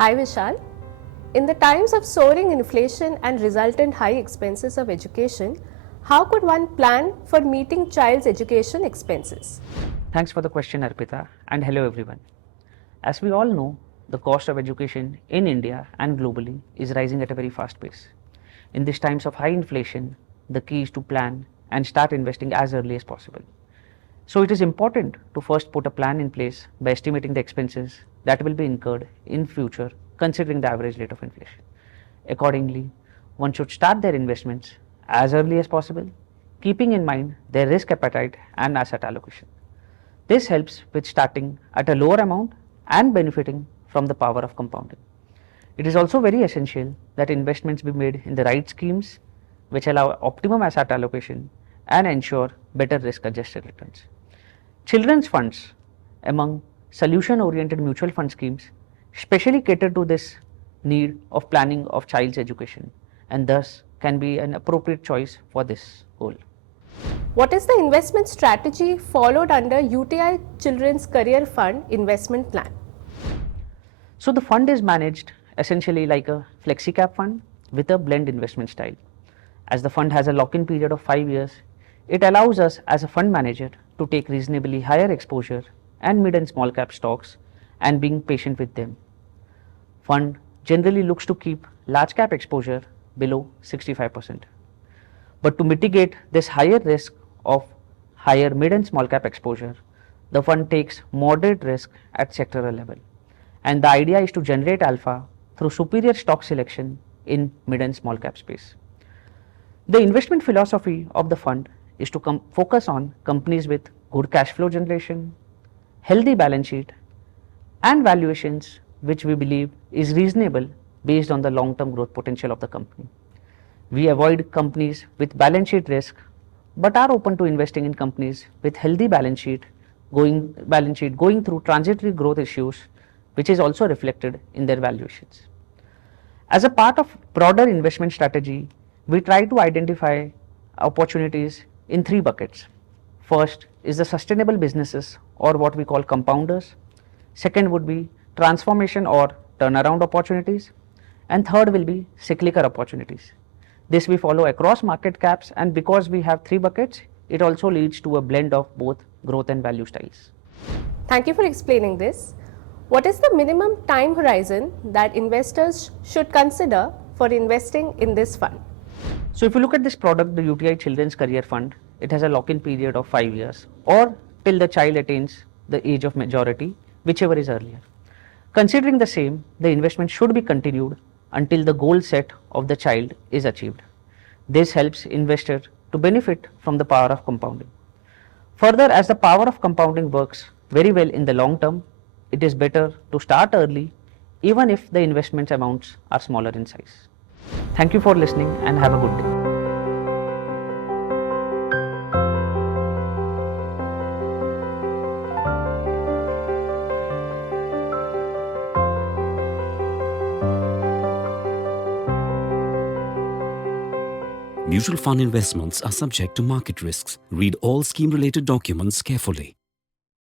Hi Vishal. In the times of soaring inflation and resultant high expenses of education, how could one plan for meeting child's education expenses? Thanks for the question, Arpita, and hello everyone. As we all know, the cost of education in India and globally is rising at a very fast pace. In these times of high inflation, the key is to plan and start investing as early as possible. So it is important to first put a plan in place by estimating the expenses that will be incurred in future considering the average rate of inflation. Accordingly, one should start their investments as early as possible, keeping in mind their risk appetite and asset allocation. This helps with starting at a lower amount and benefiting from the power of compounding. It is also very essential that investments be made in the right schemes which allow optimum asset allocation and ensure better risk adjusted returns. Children's funds among solution oriented mutual fund schemes specially cater to this need of planning of child's education and thus can be an appropriate choice for this goal. What is the investment strategy followed under UTI Children's Career Fund investment plan? So the fund is managed essentially like a flexi cap fund with a blend investment style. As the fund has a lock-in period of 5 years, it allows us as a fund manager to take reasonably higher exposure and mid and small cap stocks and being patient with them. Fund generally looks to keep large cap exposure below 65%. But to mitigate this higher risk of higher mid and small cap exposure, the fund takes moderate risk at sectoral level. And the idea is to generate alpha through superior stock selection in mid and small cap space. The investment philosophy of the fund is to focus on companies with good cash flow generation, healthy balance sheet, and valuations which we believe is reasonable based on the long-term growth potential of the company. We avoid companies with balance sheet risk but are open to investing in companies with healthy balance sheet going through transitory growth issues which is also reflected in their valuations. As a part of broader investment strategy, we try to identify opportunities in 3 buckets. First is the sustainable businesses or what we call compounders. Second would be transformation or turnaround opportunities. And third will be cyclical opportunities. This we follow across market caps, and because we have 3 buckets, it also leads to a blend of both growth and value styles. Thank you for explaining this. What is the minimum time horizon that investors should consider for investing in this fund? So if you look at this product, the UTI Children's Career Fund, it has a lock-in period of 5 years or till the child attains the age of majority, whichever is earlier. Considering the same, the investment should be continued until the goal set of the child is achieved. This helps investor to benefit from the power of compounding. Further, as the power of compounding works very well in the long term, it is better to start early even if the investment amounts are smaller in size. Thank you for listening and have a good day. Mutual fund investments are subject to market risks. Read all scheme-related documents carefully.